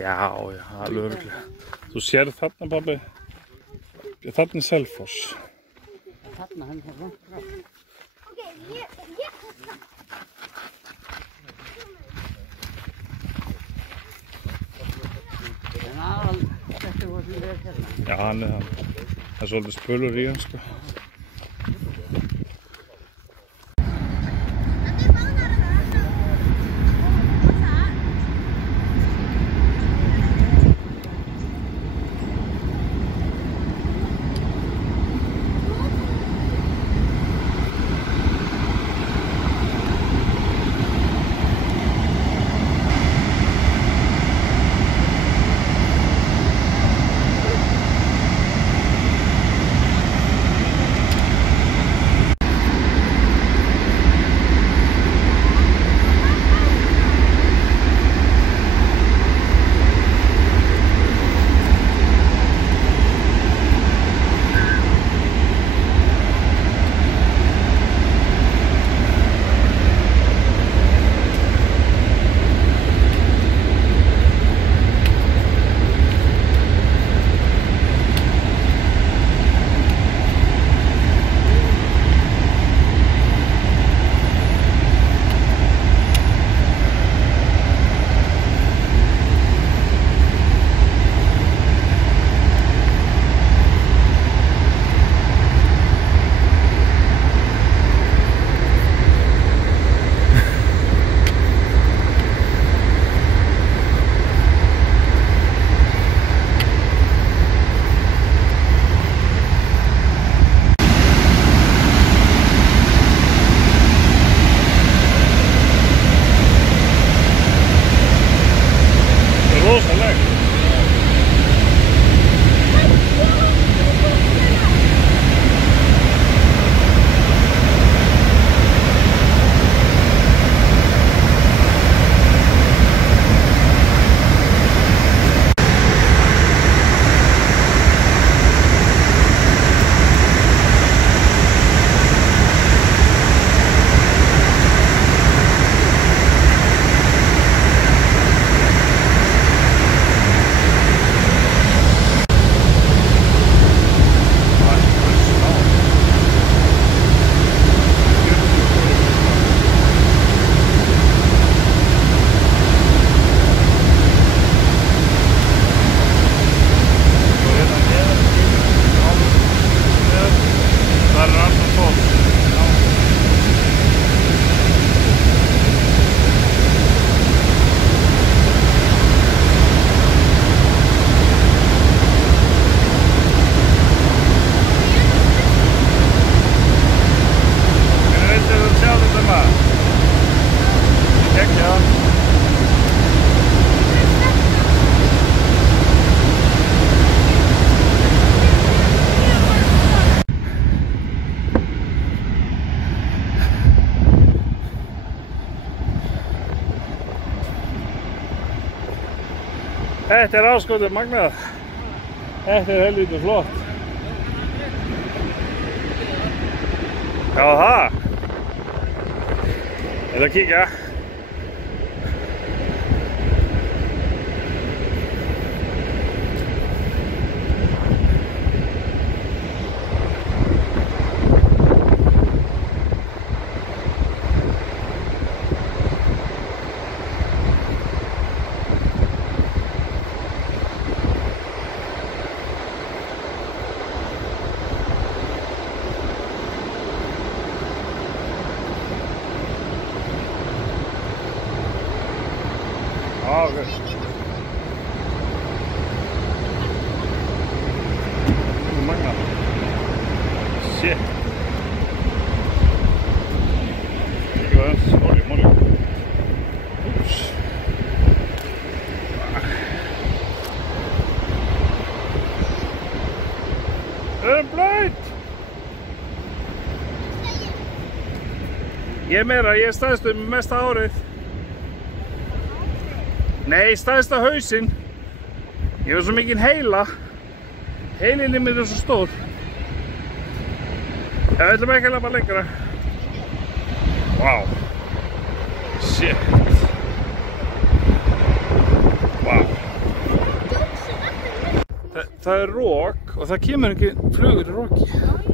Já, alveg örugglega. Þú sérð þarna, pabbi. Þarna Selfoss. Þarna, hann er langt frá. Þetta var sem við hérna. Já, hann er hann. Það er svolítið spölur í hann, sko. Þetta er áskotið magnað. Þetta er helvítið flott. Já, það. Ég ætla að kíkja. Okay. Magnað. Shit. Ekki aðeins, móli. Úps. Blöyt! Ég meira, ég staðist mesta árið. Nei, stærsta hausinn. Ég var svo mikinn heila. Heilinn í mér er svo stór. Við ætlum ekki að labba lengra. Vá. Shit. Það er rok og það kemur ekki flugur í roki.